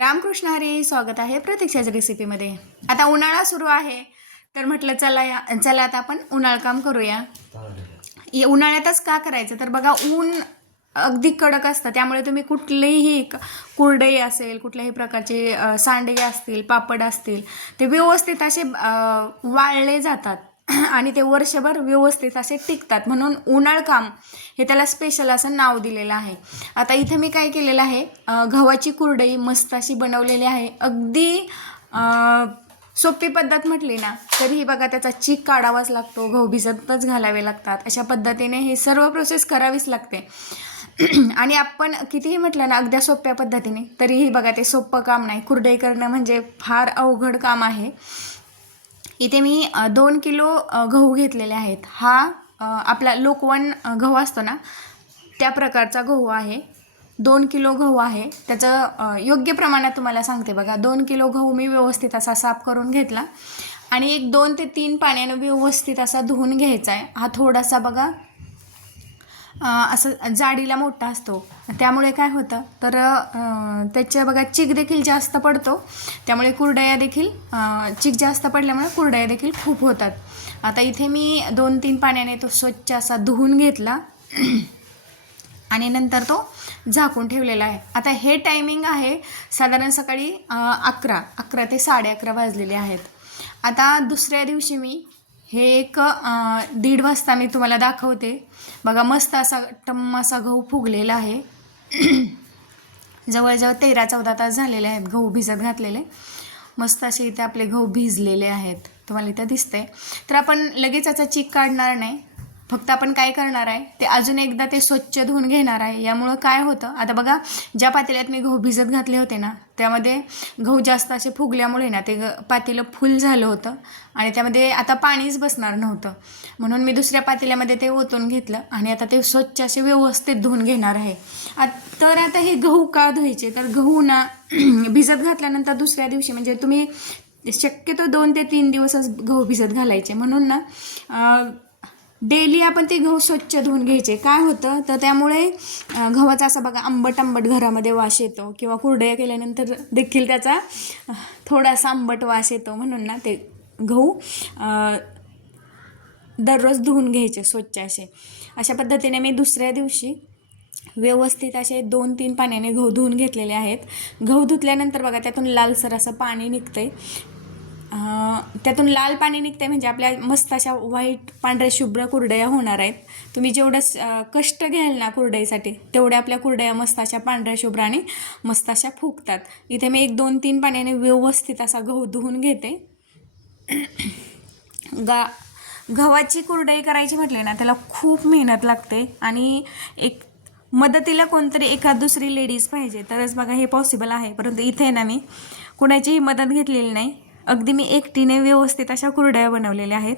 रामकृष्ण हरी, स्वागत आहे प्रतीक्षाच्या रेसिपीमध्ये. आता उन्हाळा सुरू आहे तर म्हटलं चला आता आपण उन्हाळ काम करूया. उन्हाळ्यातच का करायचं तर बघा, ऊन अगदी कडक असतं, त्यामुळे तुम्ही कुठलेही कुरडई असेल, कुठल्याही प्रकारचे सांडगे असतील, पापड असतील, ते व्यवस्थित असे वाळले जातात आणि ते वर्षभर व्यवस्थित असे टिकतात. म्हणून उन्हाळ काम हे त्याला स्पेशल असं नाव दिलेलं आहे. आता इथे मी काय केलेलं आहे, गव्हाची कुरडई मस्त अशी बनवलेली आहे. अगदी सोपी पद्धत म्हटली ना तरीही बघा, त्याचा चीक काढावाच लागतो, गहू भिजतच घालावे लागतात. अशा पद्धतीने हे सर्व प्रोसेस करावीच लागते. आणि आपण कितीही म्हटलं ना अगदी सोप्या पद्धतीने, तरीही बघा ते सोपं काम नाही. कुरडई करणं म्हणजे फार अवघड काम आहे. इथे मी 2 किलो गहू घेतलेले आहेत. हा आपला लोकवन गहू असतो ना, त्या प्रकारचा गहू आहे. 2 किलो गहू आहे. त्याचं योग्य प्रमाणात तुम्हाला सांगते बघा. 2 किलो गहू मी व्यवस्थित असा साफ करून घेतला आणि 2 ते 3 पाण्यानं व्यवस्थित असा धुवून घ्यायचा आहे. हा थोडासा बघा असं जाडीला मोठा असतो, त्यामुळे काय होतं तर त्याच्या बघा चीक देखील जास्त पडतो, त्यामुळे कुरडया देखील चीक जास्त पडल्यामुळे कुरडया देखील खूप होतात. आता इथे मी 2-3 पाण्याने तो स्वच्छ असा धुवून घेतला आणि नंतर तो झाकून ठेवलेला आहे. आता हे टायमिंग आहे साधारण सकाळी 11 ते 11:30 वाजलेले आहेत. आता दुसऱ्या दिवशी मी हे 1:30 वाजता मी तुम्हाला दाखवते. बघा मस्त असा टम्म असा गहू फुगलेला आहे. जवळजवळ 13-14 तास झालेले आहेत गहू भिजत घातलेले. मस्त असे इथे आपले गहू भिजलेले आहेत, तुम्हाला इथं दिसतंय. तर आपण लगेच याचा चीक काढणार नाही, फक्त आपण काय करणार आहे ते अजून एकदा ते स्वच्छ धुवून घेणार आहे. यामुळं काय होतं, आता बघा ज्या पातेल्यात मी गहू भिजत घातले होते ना, त्यामध्ये गहू जास्त असे फुगल्यामुळे ना ते पातेलं फुल झालं होतं आणि त्यामध्ये आता पाणीच बसणार नव्हतं. म्हणून मी दुसऱ्या पातेल्यामध्ये ते ओतून घेतलं आणि आता ते स्वच्छ असे व्यवस्थित धुवून घेणार आहे. तर आता हे गहू का धुवायचे तर गहू ना भिजत घातल्यानंतर दुसऱ्या दिवशी म्हणजे तुम्ही शक्यतो 2 ते 3 दिवसच गहू भिजत घालायचे. म्हणून ना डेली आपण ते गहू स्वच्छ धुवून घ्यायचे. काय होतं तर त्यामुळे गव्हाचा असा बघा आंबट घरामध्ये वास येतो, किंवा कुरडया केल्यानंतर देखील त्याचा थोडासा आंबट वास येतो. म्हणून ना ते गहू दररोज धुवून घ्यायचे स्वच्छ असे. अशा पद्धतीने मी दुसऱ्या दिवशी व्यवस्थित असे 2-3 पाण्याने गहू धुवून घेतलेले आहेत. गहू धुतल्यानंतर बघा त्यातून लालसर असं पाणी निघतंय. त्यातून लाल पाणी निघते म्हणजे आपल्या मस्त अशा व्हाईट पांढऱ्या शुभ्र कुरडया होणार आहेत. तुम्ही जेवढं कष्ट घ्याल ना कुरडईसाठी, तेवढ्या आपल्या कुरडया मस्त अशा पांढऱ्या शुभ्र आणि मस्त अशा फुगतात. इथे मी 1-2-3 पाण्याने व्यवस्थित असा गहू धुवून घेते. गव्हाची कुरडई करायची म्हटले ना त्याला खूप मेहनत लागते आणि एक मदतीला कोणतरी एखाद दुसरी लेडीज पाहिजे तरच बघा हे पॉसिबल आहे. परंतु इथे ना मी कुणाचीही मदत घेतलेली नाही, अगदी मी एकटीने व्यवस्थित अशा कुरडया बनवलेल्या आहेत.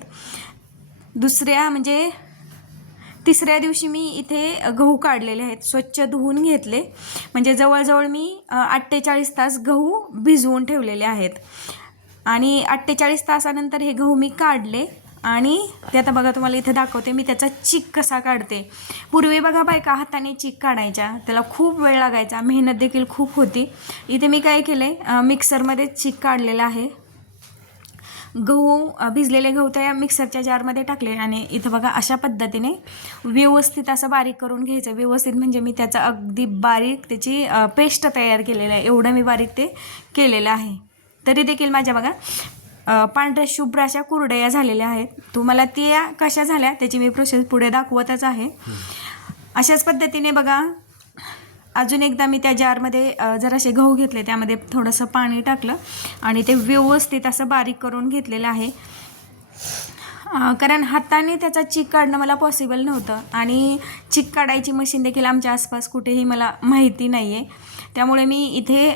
तिसऱ्या दिवशी मी इथे गहू काढलेले आहेत, स्वच्छ धुवून घेतले. म्हणजे जवळजवळ मी 48 तास गहू भिजवून ठेवलेले आहेत आणि 48 तासानंतर हे गहू मी काढले आणि ते आता बघा तुम्हाला इथे दाखवते मी त्याचा चीक कसा काढते. पूर्वी बघा बायका हाताने चीक काढायच्या, त्याला खूप वेळ लागायचा, मेहनत देखील खूप होती. इथे मी काय केले, मिक्सरमध्ये चीक काढलेला आहे. भिजलेले गहू त्या मिक्सरच्या जारमध्ये टाकले आणि इथं बघा अशा पद्धतीने व्यवस्थित असं बारीक करून घ्यायचं. व्यवस्थित म्हणजे मी त्याचा अगदी बारीक त्याची पेस्ट तयार केलेलं आहे, एवढं मी बारीक ते केलेलं आहे. तरी देखील माझ्या बघा पांढऱ्या शुभ्र अशा कुरडया झालेल्या आहेत. तुम्हाला त्या कशा झाल्या त्याची मी प्रोसेस पुढे दाखवतच आहे. अशाच पद्धतीने बघा अजून एकदा मी त्या जारमध्ये जरासे गहू घेतले, त्यामध्ये थोडंसं पाणी टाकलं आणि ते व्यवस्थित असं बारीक करून घेतलेलं आहे. कारण हाताने त्याचा चीक काढणं मला पॉसिबल नव्हतं आणि चीक काढायची मशीन देखील आमच्या आसपास कुठेही मला माहिती नाही आहे. त्यामुळे मी इथे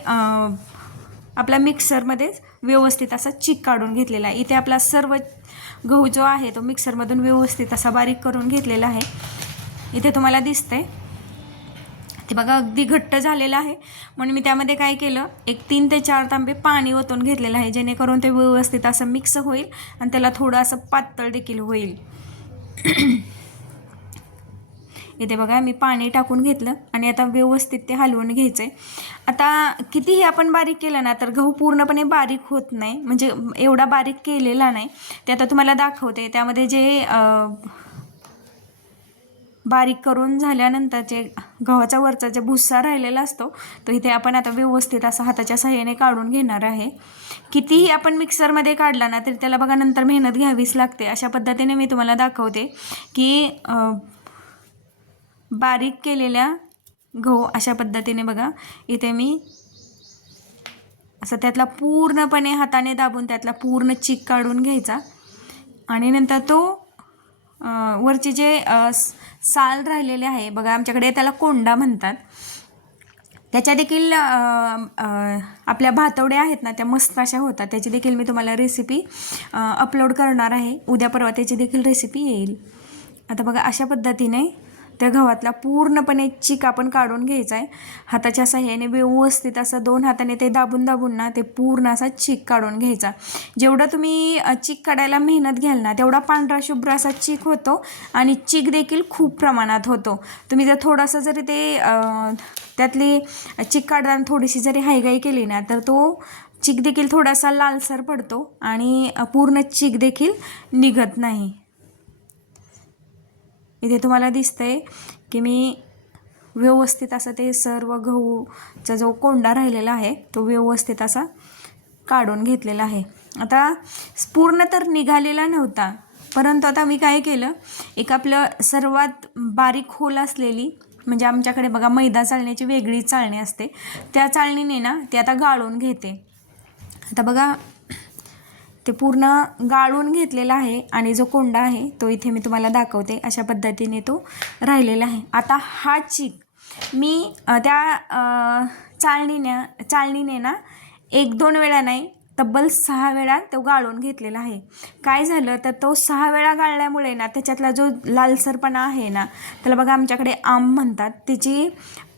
आपल्या मिक्सरमध्येच व्यवस्थित असा चीक काढून घेतलेला आहे. इथे आपला सर्व गहू जो आहे तो मिक्सरमधून व्यवस्थित असा बारीक करून घेतलेला आहे. इथे तुम्हाला दिसतंय ते बघा अगदी घट्ट झालेलं आहे. म्हणून मी त्यामध्ये काय केलं, 3 ते 4 तांबे पाणी ओतून घेतलेलं आहे, जेणेकरून ते व्यवस्थित असं मिक्स होईल आणि त्याला थोडं असं पातळ देखील होईल. इथे बघा मी पाणी टाकून घेतलं आणि आता व्यवस्थित ते हलवून घ्यायचं आहे. आता कितीही आपण बारीक केलं ना तर गहू पूर्णपणे बारीक होत नाही, म्हणजे एवढा बारीक केलेला नाही. ते आता तुम्हाला दाखवते. त्यामध्ये जे बारीक करून झाल्यानंतर जे गव्हाचा वरचा जे भुस्सा राहिलेला असतो तो इथे आपण आता व्यवस्थित असा हाताच्या साहाय्याने काढून घेणार आहे. कितीही आपण मिक्सरमध्ये काढला ना तरी त्याला बघा नंतर मेहनत घ्यावीच लागते. अशा पद्धतीने मी तुम्हाला दाखवते की बारीक केलेल्या गहू अशा पद्धतीने बघा इथे मी असं त्यातला पूर्णपणे हाताने दाबून त्यातला पूर्ण चीक काढून घ्यायचा आणि नंतर तो वरचे जे साल राहिलेले आहे बघा, आमच्याकडे त्याला कोंडा म्हणतात. त्याच्या देखील आपल्या भातवड्या आहेत ना त्या मस्त अशा होतात. त्याची देखील मी तुम्हाला रेसिपी अपलोड करणार आहे. उद्या परवा त्याची देखील रेसिपी येईल. आता बघा अशा पद्धतीने त्या गव्हातला पूर्णपणे चीक आपण काढून घ्यायचा आहे. हाताच्या साहाय्याने व्यवस्थित असं 2 हाताने ते दाबून दाबून ना ते पूर्ण असा चीक काढून घ्यायचा. जेवढं तुम्ही चीक काढायला मेहनत घ्याल ना तेवढा पांढरा शुभ्र असा चीक होतो आणि चीक देखील खूप प्रमाणात होतो. तुम्ही जर थोडासा जरी ते त्यातली चीक काढताना थोडीशी जरी हायगाई केली ना तर तो चीक देखील थोडासा लालसर पडतो आणि पूर्ण चीक देखील निघत नाही. इथे तुम्हाला दिसतंय की मी व्यवस्थित असं ते सर्व गहूचा जो कोंडा राहिलेला आहे तो व्यवस्थित असा काढून घेतलेला आहे. आता पूर्ण तर निघालेला नव्हता, परंतु आता मी काय केलं, एक आपलं सर्वात बारीक होल असलेली, म्हणजे आमच्याकडे बघा मैदा चाळण्याची वेगळी चाळणी असते, त्या चाळणीने ना ते आता गाळून घेते. आता बघा ते पूर्ण गाळून घेतलेला आहे आणि जो कोंडा आहे तो इथे मी तुम्हाला दाखवते. अशा पद्धतीने तो राहिलेला आहे. आता हा चीक मी त्या चाळणीने ना 1-2 वेळा नाही तब्बल 6 वेळा तो गाळून घेतलेला आहे. काय झालं तर तो 6 वेळा गाळल्यामुळे ना त्याच्यातला जो लालसरपणा आहे ना त्याला बघा आमच्याकडे आंब म्हणतात, त्याची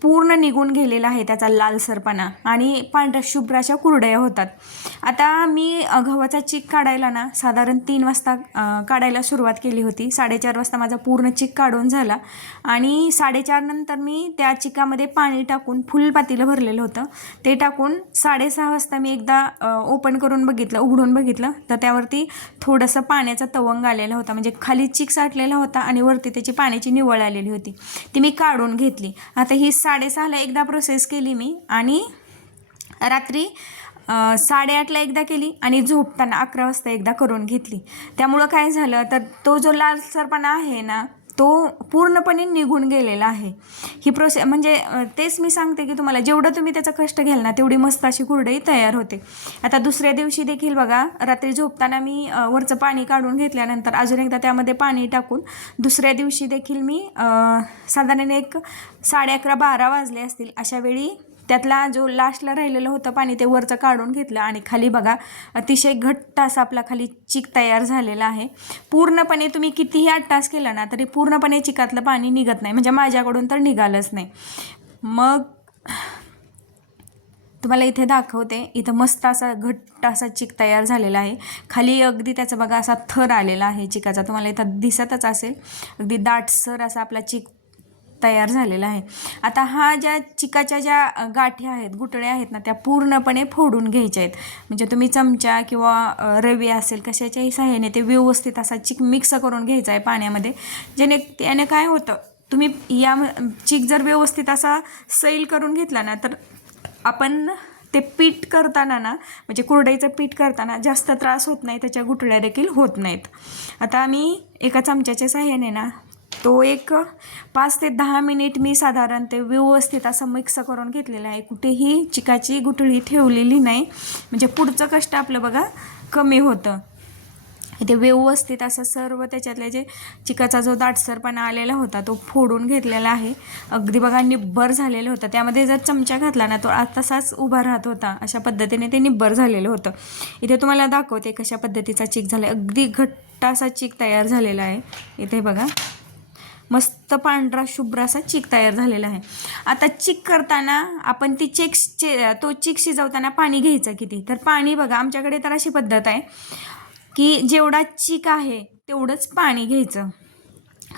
पूर्ण निघून गेलेला आहे त्याचा लालसरपणा आणि पांढऱ्या शुभ्र अशा कुरडया होतात. आता मी गव्हाचा चीक काढायला ना साधारण 3 वाजता काढायला सुरुवात केली होती. 4:30 वाजता माझा पूर्ण चीक काढून झाला आणि 4:30 नंतर मी त्या चिकामध्ये पाणी टाकून फुल पातेलं भरलेलं होतं ते टाकून 6:30 वाजता मी एकदा ओपन करून बघितलं, उघडून बघितलं तर त्यावरती थोडंसं पाण्याचा तवंग आलेला होता, म्हणजे खाली चीक साठलेला होता आणि वरती त्याची पाण्याची निवळ आलेली होती. ती मी काढून घेतली. आता ही 6:30ला एकदा प्रोसेस केली मी आणि रात्री 8:30ला एकदा केली आणि झोपताना 11 वाजता एकदा करून घेतली. त्यामुळं काय झालं तर तो जो लालसरपणा आहे ना तो पूर्णपणे निघून गेलेला आहे. ही प्रोसेस म्हणजे तेच मी सांगते की तुम्हाला जेवढं तुम्ही त्याचा कष्ट घ्याल ना तेवढी मस्त अशी कुरडई तयार होते. आता दुसऱ्या दिवशी देखील बघा रात्री झोपताना मी वरचं पाणी काढून घेतल्यानंतर अजून एकदा त्यामध्ये पाणी टाकून दुसऱ्या दिवशी देखील मी साधारण 11:30-12 वाजले असतील अशा वेळी त्यातला जो लास्टला राहिलेलं होतं पाणी ते वरचं काढून घेतलं आणि खाली बघा अतिशय घट्ट असा आपला खाली चीक तयार झालेला आहे. पूर्णपणे तुम्ही कितीही 8 तास केलं ना तरी पूर्णपणे चिकातलं पाणी निघत नाही, म्हणजे माझ्याकडून तर निघालंच नाही. मग तुम्हाला इथे दाखवते. इथं मस्त असा घट्ट असा चीक तयार झालेला आहे. खाली अगदी त्याचा बघा असा थर आलेला आहे चिकाचा, तुम्हाला इथं दिसतच असेल. अगदी दाटसर असा आपला चीक तयार झालेला आहे. आता हा ज्या चिकाच्या ज्या गाठी आहेत, गुठळ्या आहेत ना त्या पूर्णपणे फोडून घ्यायच्या आहेत. म्हणजे तुम्ही चमचा किंवा रवी असेल कशाच्याही सहाय्याने ते व्यवस्थित असा चीक मिक्स करून घ्यायचा आहे पाण्यामध्ये. त्याने काय होतं, तुम्ही या चीक जर व्यवस्थित असा सैल करून घेतला ना तर आपण ते पीठ करताना ना म्हणजे कुरडईचं पीठ करताना जास्त त्रास होत नाही, त्याच्या गुठळ्या देखील होत नाहीत. आता मी एका चमच्याच्या सहाय्याने ना तो एक 5 ते 10 मिनिट मी साधारण ते व्यवस्थित असं मिक्स करून घेतलेलं आहे. कुठेही चिकाची गुठळी ठेवलेली नाही, म्हणजे पुढचं कष्ट आपलं बघा कमी होतं. इथे व्यवस्थित असं सर्व त्याच्यातले जे चिकाचा जो दाटसरपणा आलेला होता तो फोडून घेतलेला आहे. अगदी बघा निब्बर झालेलं होतं. त्यामध्ये जर चमचा घातला ना तो तसाच उभा राहत होता. अशा पद्धतीने ते निब्बर झालेलं होतं. इथे तुम्हाला दाखवते कशा पद्धतीचा चीक झाला आहे. अगदी घट्ट असा चीक तयार झालेला आहे. इथे बघा मस्त पांढरा शुभ्र असा चीक तयार झालेला आहे. आता चीक करताना आपण तो चीक शिजवताना पाणी घ्यायचं किती, तर पाणी बघा आमच्याकडे तर अशी पद्धत आहे की जेवढा चीक आहे तेवढंच पाणी घ्यायचं.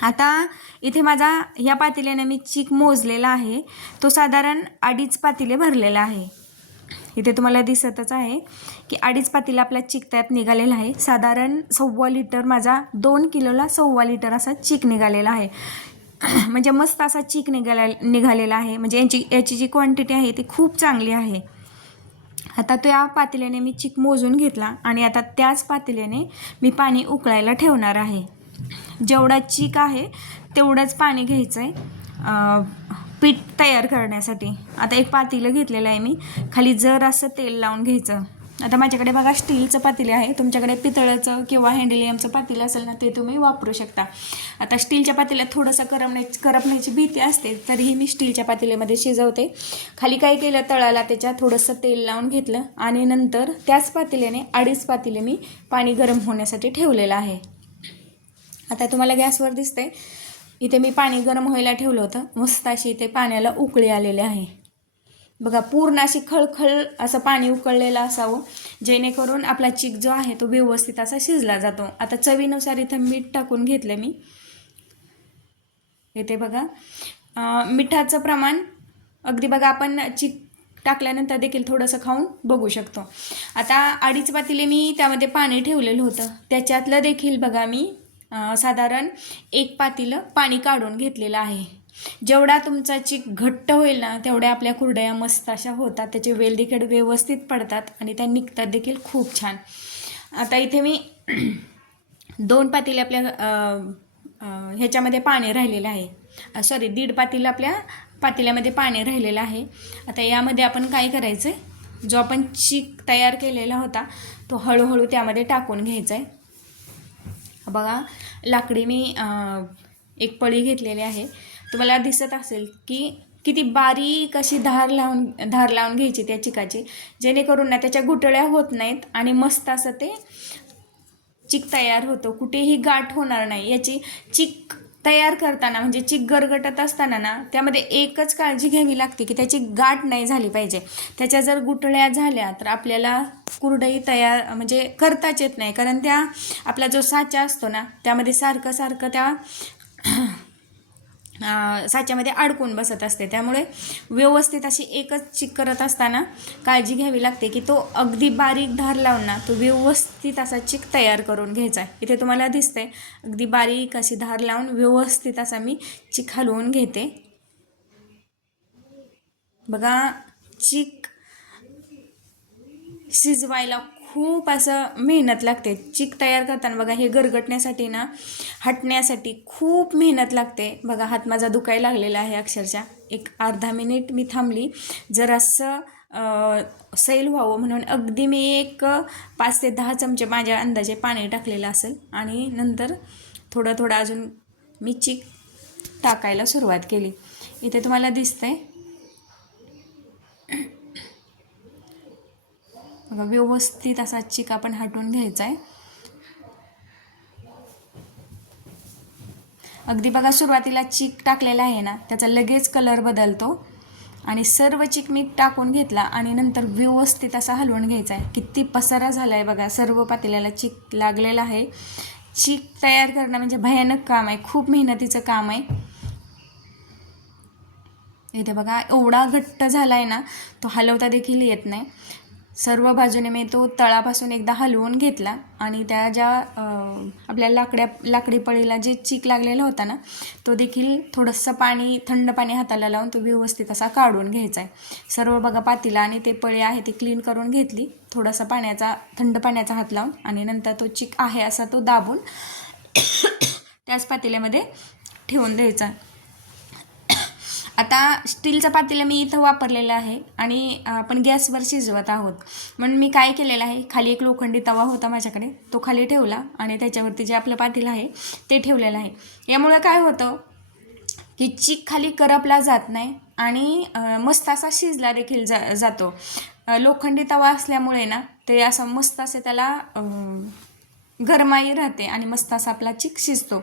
आता इथे माझा ह्या पातेल्याने मी चीक मोजलेला आहे, तो साधारण 2.5 पातेले भरलेला आहे. इथे तुम्हाला दिसतच आहे की 2.5 पातेला आपला चीक त्यात निघालेला आहे. साधारण 1.25 लिटर माझा 2 किलोला 1.25 लिटर असा चीक निघालेला आहे. म्हणजे मस्त असा चीक निघालेला आहे. म्हणजे याची जी क्वांटिटी आहे ती खूप चांगली आहे. आता त्या पातेल्याने मी चीक मोजून घेतला आणि आता त्याच पातेल्याने मी पाणी उकळायला ठेवणार आहे. जेवढा चीक आहे तेवढंच पाणी घ्यायचं आहे पीठ तयार करण्यासाठी. आता एक पातेलं घेतलेलं आहे मी, खाली जर असं तेल लावून घ्यायचं. आता माझ्याकडे बघा स्टीलचं पातेलं आहे, तुमच्याकडे पितळाचं किंवा हँडलियमचं पातेलं असेल ना ते तुम्ही वापरू शकता. आता स्टीलच्या पातेल्यात थोडंसं करपण्याची भीती असते, तरीही मी स्टीलच्या पातेल्यामध्ये शिजवते. खाली काय केलं, तळाला त्याच्यात थोडंसं तेल लावून घेतलं आणि नंतर त्याच पातेल्याने 2.5 पातेले मी पाणी गरम होण्यासाठी ठेवलेलं आहे. आता तुम्हाला गॅसवर दिसते इथे मी पाणी गरम व्हायला ठेवलं होतं. मस्त अशी इथे पाण्याला उकळी आलेली आहे बघा. पूर्ण अशी खळखळ असं पाणी उकळलेलं असावं, जेणेकरून आपला चीक जो आहे तो व्यवस्थित असा शिजला जातो. आता चवीनुसार इथं मीठ टाकून घेतलं मी. इथे बघा मिठाचं प्रमाण अगदी बघा आपण चीक टाकल्यानंतर देखील थोडंसं खाऊन बघू शकतो. आता 2.5 पातेले मी त्यामध्ये पाणी ठेवलेलं होतं, त्याच्यातलं देखील बघा मी साधारण 1 पातेलं पाणी काढून घेतलेलं आहे. जेवढा तुमचा चीक घट्ट होईल ना तेवढ्या आपल्या कुरडया मस्त अशा होतात, त्याचे वेल देखील व्यवस्थित पडतात आणि त्या निघतात देखील खूप छान. आता इथे मी 2 पातेले आपल्या ह्याच्यामध्ये पाणी राहिलेलं आहे, 1.5 पातेलं आपल्या पातेल्यामध्ये पाणी राहिलेलं आहे. आता यामध्ये आपण काय करायचं आहे, जो आपण चीक तयार केलेला होता तो हळूहळू त्यामध्ये टाकून घ्यायचा आहे. बघा लाकडी मी एक पळी घेतलेली आहे, तुम्हाला दिसत असेल की किती बारीक अशी धार लावून घ्यायची त्या चिकाची, जेणेकरून ना त्याच्या गुठळ्या होत नाहीत आणि मस्त असं ते चीक तयार होतो, कुठेही गाठ होणार नाही. याची चीक तयार करताना म्हणजे चीक गरगटत असताना ना त्यामध्ये एकच काळजी घ्यावी लागते की त्याची गाठ नाही झाली पाहिजे. त्याच्या जर गुठळ्या झाल्या तर आपल्याला कुरडई तयार म्हणजे करताच येत नाही, कारण त्या आपला जो साचा असतो ना त्यामध्ये सारखं त्या साच्यामध्ये अडकून बसत असते. त्यामुळे व्यवस्थित अशी एकच चीक करत असताना काळजी घ्यावी लागते की तो अगदी बारीक धार लावून ना तो व्यवस्थित असा चीक तयार करून घ्यायचा आहे. इथे तुम्हाला दिसतंय अगदी बारीक अशी धार लावून व्यवस्थित असा मी चीक हलवून घेते. बघा चीक शिजवायला खूप असं मेहनत लागते. चीक तयार करताना बघा हे गरगटण्यासाठी ना हटण्यासाठी खूप मेहनत लागते. बघा हात माझा दुखायला लागलेला आहे अक्षरशः. एक अर्धा मिनिट मी थांबली जरासं सैल व्हावं म्हणून. अगदी मी एक 5 ते 10 चमचे माझ्या अंदाजे पाणी टाकलेलं असेल आणि नंतर थोडं अजून मी चीक टाकायला सुरुवात केली. इथे तुम्हाला दिसतंय बघा व्यवस्थित असा चीक आपण हटवून घ्यायचा आहे. अगदी बघा सुरुवातीला चीक टाकलेला आहे ना त्याचा लगेच कलर बदलतो आणि सर्व चीक मी टाकून घेतला आणि नंतर व्यवस्थित असा हलवून घ्यायचा आहे. किती पसारा झाला आहे बघा, सर्व पातेल्याला चीक लागलेला आहे. चीक तयार करणं म्हणजे भयानक काम आहे, खूप मेहनतीचं काम आहे. इथे बघा एवढा घट्ट झाला आहे ना तो हलवता देखील येत नाही. सर्व बाजूने मी तो तळापासून एकदा हलवून घेतला आणि त्या ज्या आपल्या लाकडी पळीला जे चीक लागलेला होता ना तो देखील थोडंसं थंड पाणी हाताला लावून तो व्यवस्थित असा काढून घ्यायचा आहे. सर्व बघा पातेला आणि ते पळी आहे ती क्लीन करून घेतली, थोडासा थंड पाण्याचा हात लावून आणि नंतर तो चीक आहे असा तो दाबून त्याच पातेल्यामध्ये ठेवून द्यायचा. आता स्टीलचं पातेलं मी इथं वापरलेलं आहे आणि आपण गॅसवर शिजवत आहोत, म्हणून मी काय केलेलं आहे, खाली एक लोखंडी तवा होता माझ्याकडे, तो खाली ठेवला आणि त्याच्यावरती जे आपलं पातेलं आहे ते ठेवलेलं आहे. यामुळे काय होतं की चीक खाली करपला जात नाही आणि मस्त असा शिजला देखील जातो. लोखंडी तवा असल्यामुळे ना ते असं मस्त असे त्याला गरमाई राहते आणि मस्त असा आपला चीक शिजतो.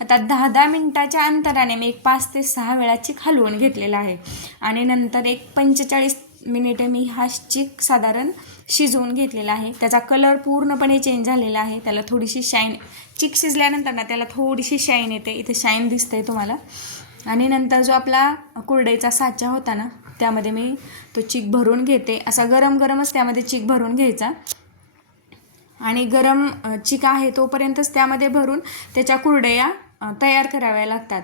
आता 10-10 मिनटाच्या अंतराने मी एक 5 ते 6 वेळा चीक हलवून घेतलेला आहे आणि नंतर एक 45 मिनिटे मी हा चिक साधारण शिजवून घेतलेला आहे. त्याचा कलर पूर्णपणे चेंज झालेला आहे. त्याला थोडीशी शाईन, चिक शिजल्यानंतर ना त्याला थोडीशी शाईन येते. इथे शाईन दिसते तुम्हाला. आणि नंतर जो आपला कुरडईचा साचा होता ना, त्यामध्ये मी तो चिक भरून घेते. असा गरम गरमच त्यामध्ये चिक भरून घ्यायचा आणि गरम चिक आहे तोपर्यंतच त्यामध्ये भरून त्याच्या कुरडया तयार कराव्या लागतात.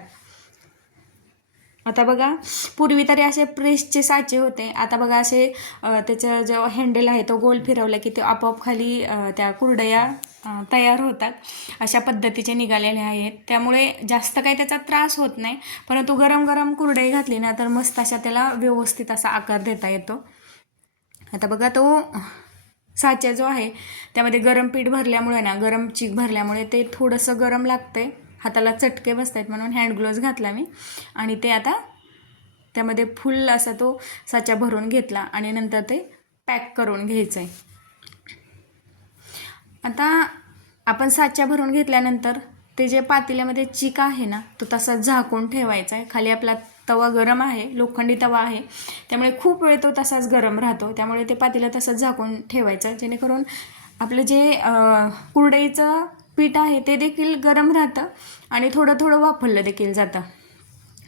आता बघा, पूर्वी तरी असे प्रेसचे साचे होते. आता बघा असे त्याचा जो हँडल आहे तो गोल फिरवला की ते आपोआप खाली त्या कुरडया तयार होतात. अशा पद्धतीचे निघालेले आहेत. त्यामुळे जास्त काही त्याचा त्रास होत नाही. परंतु गरम गरम कुरडई घातली ना तर मस्त अशा त्याला व्यवस्थित असा आकार देता येतो. आता बघा, तो साचा जो आहे त्यामध्ये गरम पीठ भरल्यामुळे ना, गरम चीक भरल्यामुळे ते थोडंसं गरम लागतंय. हाताला चटके बसत आहेत म्हणून हँड ग्लोव्ज घातला मी. आणि ते आता त्यामध्ये फुल असा तो साचा भरून घेतला आणि नंतर ते पॅक करून घ्यायचं आहे. आता आपण साचा भरून घेतल्यानंतर ते जे पातेल्यामध्ये चिक आहे ना तो तसाच झाकून ठेवायचा आहे. खाली आपला तवा गरम आहे, लोखंडी तवा आहे, त्यामुळे खूप वेळ तो तसाच गरम राहतो. त्यामुळे ते पातेलं तसंच झाकून ठेवायचं, जेणेकरून आपलं जे कुरडईचं पीठ आहे ते देखील गरम राहतं आणि थोडं थोडं वाफरलं देखील जातं.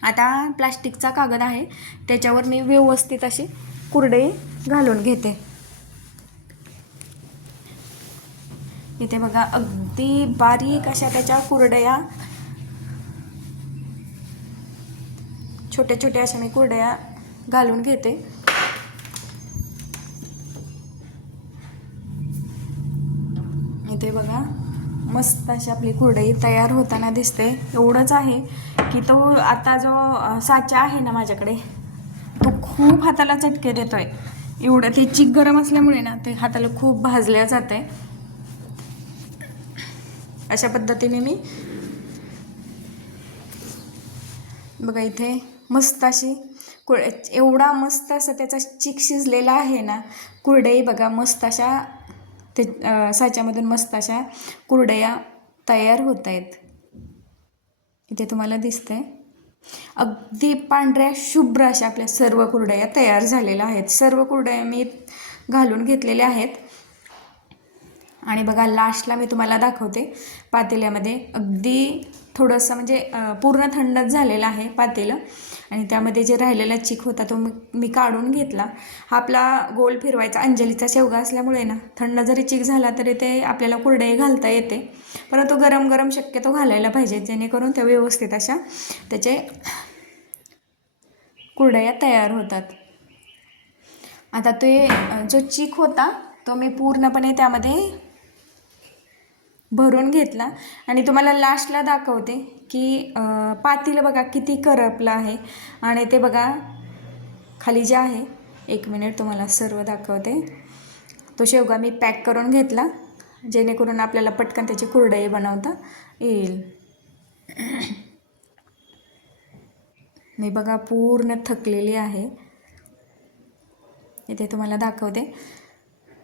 आता प्लास्टिकचा कागद आहे त्याच्यावर मी व्यवस्थित अशी कुरडई घालून घेते. इथे बघा, अगदी बारीक अशा त्याच्या कुरडया, छोट्या छोट्या अशा मी कुरडया घालून घेते. इथे बघा, मस्त अशी आपली कुरडई तयार होताना दिसते. एवढंच आहे की तो आता जो साचा आहे ना माझ्याकडे, तो खूप हाताला चटके देतोय. एवढं ते चिक गरम असल्यामुळे ना ते हाताला खूप भाजल्या जाते. अशा पद्धतीने मी बघा इथे मस्त अशी एवढा मस्त असं त्याचा चिक शिजलेला आहे ना. कुरडई बघा मस्त अशा ते साच्यामधून मस्त अशा कुरडया तयार होत आहेत. इथे तुम्हाला दिसतंय अगदी पांढऱ्या शुभ्र अशा आपल्या सर्व कुरडया तयार झालेल्या आहेत. सर्व कुरडया मी घालून घेतलेल्या आहेत. आणि बघा, लास्टला मी तुम्हाला दाखवते पातेल्यामध्ये अगदी थोडंसं म्हणजे पूर्ण थंडच झालेलं आहे पातेलं. आणि त्यामध्ये जे राहिलेला चिक होता तो मी काढून घेतला. हा आपला गोल फिरवायचा अंजलीचा शेवगा असल्यामुळे ना, थंड जरी चिक झाला तरी ते आपल्याला कुरडई घालता येते. परंतु गरम गरम शक्यतो घालायला पाहिजे, जेणेकरून त्या व्यवस्थित अशा त्याचे कुरडया तयार होतात. आता ते जो चिक होता तो मी पूर्णपणे त्यामध्ये भरून घेतला आणि तुम्हाला लास्टला दाखवते की पातेलं बघा किती करपलं आहे. आणि ते बघा खाली जे आहे, एक मिनिट तुम्हाला सर्व दाखवते. तो शेवगा मी पॅक करून घेतला, जेणेकरून आपल्याला पटकन त्याची कुरडई बनवता येईल. मी बघा पूर्ण थकलेली आहे. इथे तुम्हाला दाखवते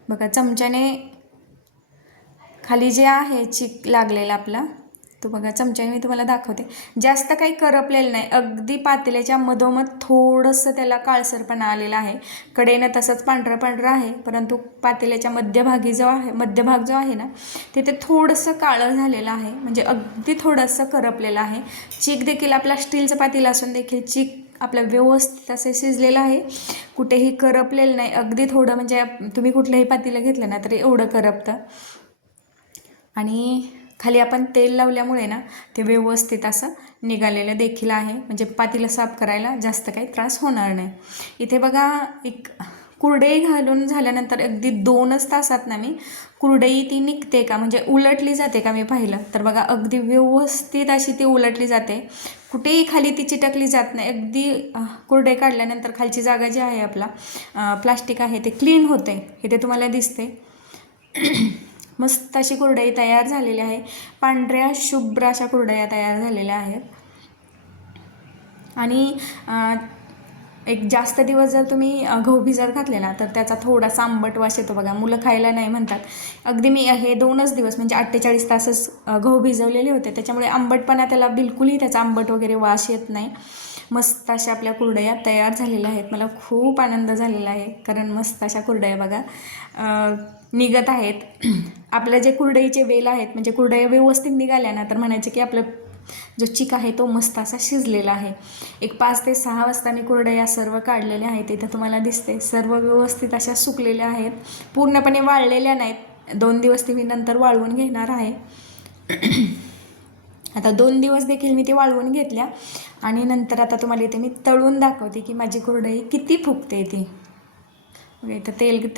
बघा, चमच्याने खाली जे आहे चिक लागलेला आपला तो बघा चमच्याने मी तुम्हाला दाखवते. जास्त काही करपलेलं नाही, अगदी पातेल्याच्या मधोमध थोडंसं त्याला काळसरपणा आलेला आहे. कडेनं तसंच पांढरं पांढरं आहे, परंतु पातेल्याच्या मध्यभाग जो आहे ना तिथे थोडंसं काळं झालेलं आहे, म्हणजे अगदी थोडंसं करपलेलं आहे. चिक देखील आपला स्टीलचं पातेलं असून देखील चिक आपलं व्यवस्थित असं शिजलेलं आहे, कुठेही करपलेलं नाही. अगदी थोडं म्हणजे तुम्ही कुठलंही पातेलं घेतलं ना तरी एवढं करपतं. आणि खाली आपण तेल लावल्यामुळे ना ते व्यवस्थित असं निघालेलं देखील आहे, म्हणजे पातेलं साफ करायला जास्त काही त्रास होणार नाही. इथे बघा, एक कुरडई घालून झाल्यानंतर अगदी 2च तासात ना मी कुरडई ती निघते का, म्हणजे उलटली जाते का मी पाहिलं तर बघा अगदी व्यवस्थित अशी ती उलटली जाते. कुठेही खाली ती चिटकली जात नाही. अगदी कुरडई काढल्यानंतर खालची जागा जी आहे आपला प्लास्टिक आहे ते क्लीन होते. इथे तुम्हाला दिसते मस्त अशी कुरडई तयार झालेली आहे. पांढऱ्या शुभ्र अशा कुरडया तयार झालेल्या आहेत. आणि एक जास्त दिवस जर तुम्ही गहू भिजत घातले ना तर त्याचा थोडासा आंबट वास येतो बघा. मुलं खायला नाही म्हणतात. अगदी मी हे 2च दिवस म्हणजे 48 तासच गहू भिजवलेले होते, त्याच्यामुळे आंबटपणा त्याला बिलकुलही त्याचा आंबट वगैरे वास येत नाही. मस्त अशा आपल्या कुरडया तयार झालेल्या आहेत. मला खूप आनंद झालेला आहे, कारण मस्त अशा कुरडया बघा निघत आहेत. आपल्या जे कुरडईचे वेल आहेत, म्हणजे कुरडया व्यवस्थित निघाल्या ना तर म्हणायचे की आपलं जो चिक आहे तो मस्त असा शिजलेला आहे. एक 5 ते 6 वाजता मी कुरडया सर्व काढलेल्या आहेत. इथं तुम्हाला दिसते सर्व व्यवस्थित अशा सुकलेल्या आहेत, पूर्णपणे वाळलेल्या नाहीत. 2 दिवस ती मी नंतर वाळवून घेणार आहे. आता 2 दिवस देखील मी ती वाळवून घेतल्या आणि नंतर आता तुम्हाला इथे मी तळून दाखवते की माझी कुरडई किती फुगते ती. इथं तेल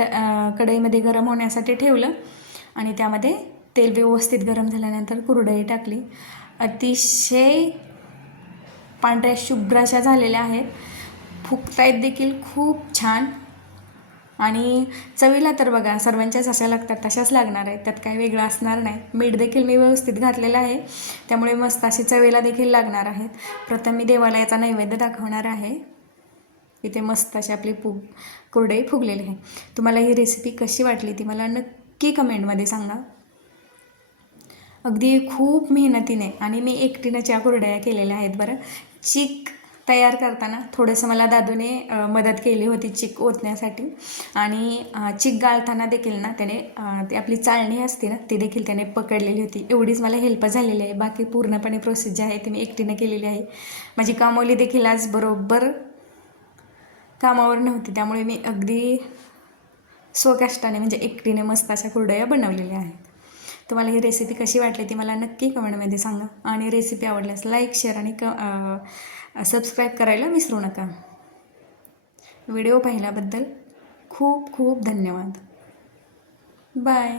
कढईमध्ये गरम होण्यासाठी ठेवलं आणि त्यामध्ये तेल व्यवस्थित गरम झाल्यानंतर कुरडई टाकली. अतिशय पांढऱ्या शुभ्र झालेल्या आहेत, फुगतायत देखील खूप छान. आणि चवीला तर बघा सर्वांच्याच अशा लागतात तशाच लागणार आहेत, त्यात काही वेगळं असणार नाही. मीठ देखील मी व्यवस्थित घातलेलं आहे, त्यामुळे मस्त अशी चवीला देखील लागणार आहेत. प्रथम मी देवाला याचा नैवेद्य दाखवणार आहे. इथे मस्त अशी आपली कुरडई फुगलेली आहे. तुम्हाला ही रेसिपी कशी वाटली ती मला नक्की कमेंटमध्ये सांगा. अगदी खूप मेहनतीने आणि मी एकटीनं या कुरडया केलेल्या आहेत बरं. चिक तयार करताना थोडंसं मला दादूने मदत केली होती चिक ओतण्यासाठी, आणि चिक गाळताना देखील ना त्याने ती आपली चाळणी असते ना ती देखील त्याने पकडलेली होती. एवढीच मला हेल्प झालेली आहे. बाकी पूर्णपणे प्रोसेस जी आहे ती मी एकटीने केलेली आहे. माझी कामवाली देखील आज बरोबर कामावर नव्हती, त्यामुळे मी अगदी स्वकष्टाने म्हणजे एकटीने मस्त अशा कुरडया बनवलेल्या आहेत. तुम्हाला ही रेसिपी कशी वाटली ती मला नक्की कमेंटमध्ये सांगा, आणि रेसिपी आवडल्यास लाईक, शेअर आणि सबस्क्राईब करायला विसरू नका. व्हिडिओ पाहिल्याबद्दल खूप खूप धन्यवाद. बाय.